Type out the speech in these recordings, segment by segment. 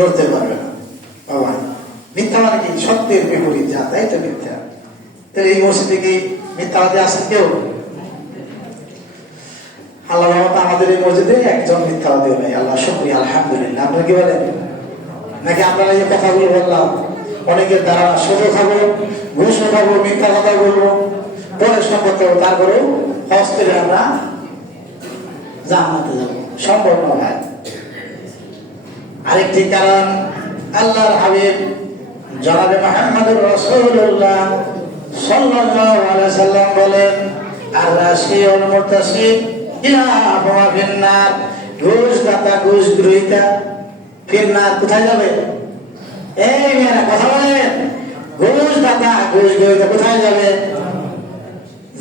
নড়তে পারবে না। বাবা, মিথ্যা মানে কি? সত্যের বিপরীত যা, তাই তো মিথ্যা। তাহলে এই মসজিদে কি মিথ্যাবাদী আছেন কেউ? আল্লাহ রহমতে আমাদের এই মসজিদে একজন মিথ্যাবাদীও নেই। আল্লাহ শুকরিয়া, আলহামদুলিল্লাহ। আপনারা কি বলেন? নাকি আপনারা এই কথাগুলো বললাম অনেকের দ্বারা সুদ খাবো, ঘুষ খাবো, মিথ্যা কথা বলবো, পরিশ্রম করতে হবে, তারপরেও হজ থেকে আমরা জান্নাতে যাবো? সম্ভব নয়। আরেকটি কারণ, আল্লাহর হাবিব জনাবে মুহাম্মদুর রাসূলুল্লাহ সাল্লাল্লাহু আলাইহি সাল্লাম বলেন, আর-রাশি ওয়াল মুরতাশি ইলা আবওয়াবিন নার। ঘুষ দাতা, ঘুষ গ্রহীতা ফিন্নার, কোথায় যাবে? এই মেয়েরা কথা বলেন, ঘুষ দাতা, ঘুষ গ্রহীতা কোথায় যাবে?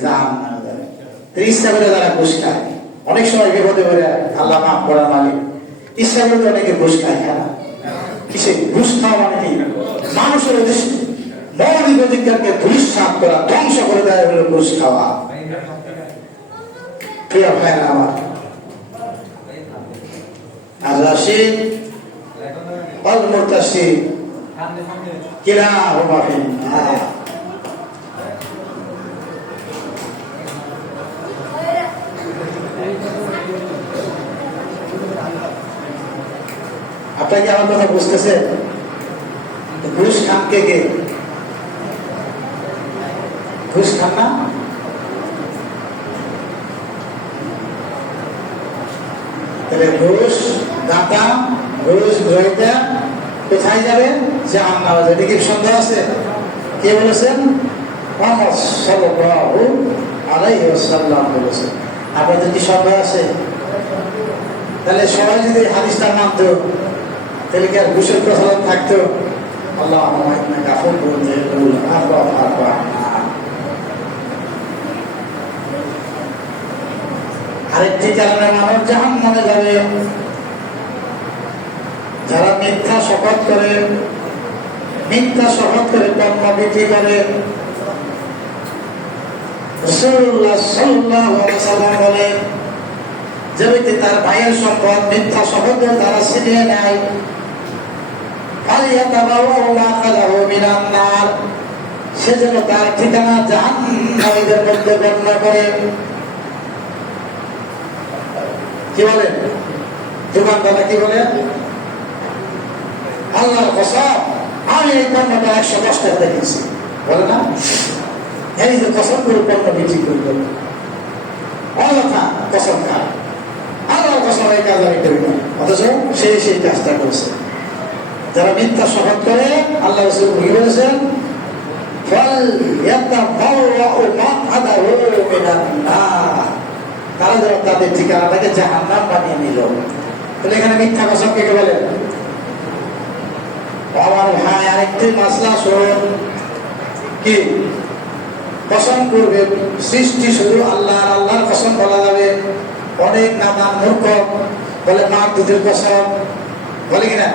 জাহান্নামে যাবে। ইচ্ছা করে যারা ঘুষ খায়, অনেক সময় বিপদে পড়ে, আল্লাহ মাফ করার মালিক, ইচ্ছা করে অনেকে ঘুষ খায়। কেন? কিসে ঘুষ খাওয়া মানে কি? মানুষের উদ্দেশ্যে মৌলিক অধিকারকে ধূলিসাৎ করা, ধ্বংস করে দেয় হলো ঘুষ খাওয়া। প্রিয় ভাইরা আমার, আর-রাশি ওয়াল মুরতাশি কিলাহুমা ফিন-নার। আপনারা কি আমার কথা বুঝতেছেন? ঘুষ খান কে কে? ঘুষ খান না? তাহলে ঘুষ দাতা, ঘুষ গ্রহীতা কোথায় যাবে? জাহান্নামে যাবে। কি সন্দেহ আছে? কে বলেছেন? মুহাম্মদ সাল্লাল্লাহু আলাইহি ওয়াসাল্লাম বলেছেন। আপনাদের কি সন্দেহ আছে? তাহলে সবাই যদি হাদিসটা মানতো, তাহলে কি আর ঘুষের প্রচলন থাকতো? আল্লাহুম্মা ইন্নাকা আফুউন তুহিব্বুল আফওয়া ফা'ফু আন্না। আরেকটি কারণে মানুষ জাহান্নামে যাবে, যারা মিথ্যা শপথ করে, মিথ্যা শপথ করে পণ্য বিক্রি করে। রাসূলুল্লাহ সাল্লাল্লাহু আলাইহি ওয়াসাল্লাম বলেন, যে ব্যক্তি তার ভাইয়ের সম্পদ মিথ্যা শপথের দ্বারা ছিনিয়ে নেয়, ফালিয়াতাবাওয়া মাকাদাহু মিনান নার, সে যেন তার ঠিকানা জাহান্নামীদের মধ্যে গণ্য করে। কি বলেন? দোকানদারা কি বলেন? আল্লাহর কসম, আমি এই পণ্যটা 110 টাকা দেখেছি, বলে না? এই যে কসম করে পণ্য বিক্রি করবে, অযথা কসম খায়, আল্লাহর কসম এই কাজ আমি করি না, অথচ সেই কাজটা করছে। যারা মিথ্যা শপথ করে, আল্লাহ রাসূল কি বলেছেন? ফালইয়াতাবাওয়াউ মাকআদাহু মিনান নার, তারা যেন তাদের ঠিকানাটাকে জাহান্নাম বানিয়ে নিল। তাহলে এখানে মিথ্যা কসম কে বলে? আমার ভাই, আরেকটি মাসলা শুনুন। কি কসম করবে? সৃষ্টি শুধু আল্লাহ, আল্লাহর কসম বলা যাবে। অনেক নাদান মূর্খ বলে মা দুধের কসম, বলে কিনা?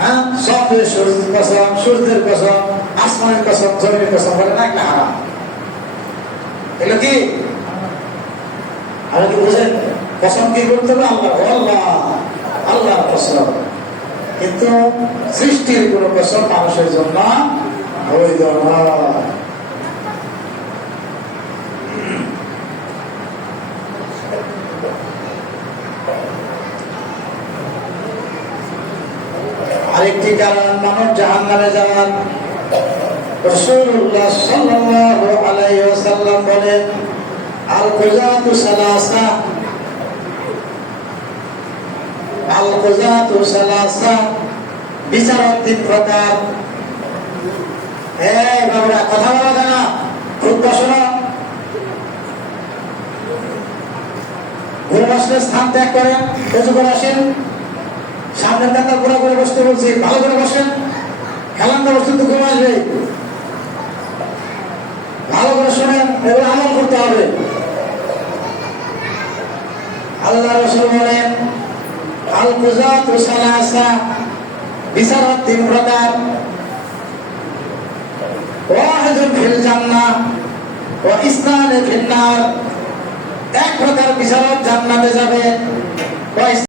হ্যাঁ, সব সূর্যের কসম, সূর্যের কসম, আসমানের কসম, জমিনের কসম, বলে না? একটা হারাম। এগুলো কি? আপনি বুঝেন? কসম কি করতে হবে? আল্লাহ, আল্লাহ, আল্লাহর কসম। কিন্তু সৃষ্টির কোন কসম মানুষের জন্য বৈধ নয়। আরেকটি কারণ মানুষ জাহান্নামে যাওয়ার, রাসূলুল্লাহ সাল্লাল্লাহু আলাইহি ওয়াসাল্লাম বলেন, আল-কুযাতু সালাসা, আল-কুযাতু সালাসা, বিচারক 3 প্রকার। এই বাবুরা, কথা বলা যায় না, খুব শোনো। ঘুরে বসলে স্থান ত্যাগ করেন, উজু করে আসেন, সামনের কাতার ঘুরে ঘুরে বসতে বলছি, ভালো করে বসেন। খেলান্তা বসতে তো ঘুম আসবে, ভালো করে শোনেন, এগুলো আমল করতে হবে। আল্লাহ রাসূল বলেন, আল-কুযাতু সালাসা, বিচারক 3 প্রকার। ওয়াহিদুন ফিল জান্নাহ ওয়া ইসনানি ফিন নার, 1 প্রকার বিচারক জান্নাতে যাবে,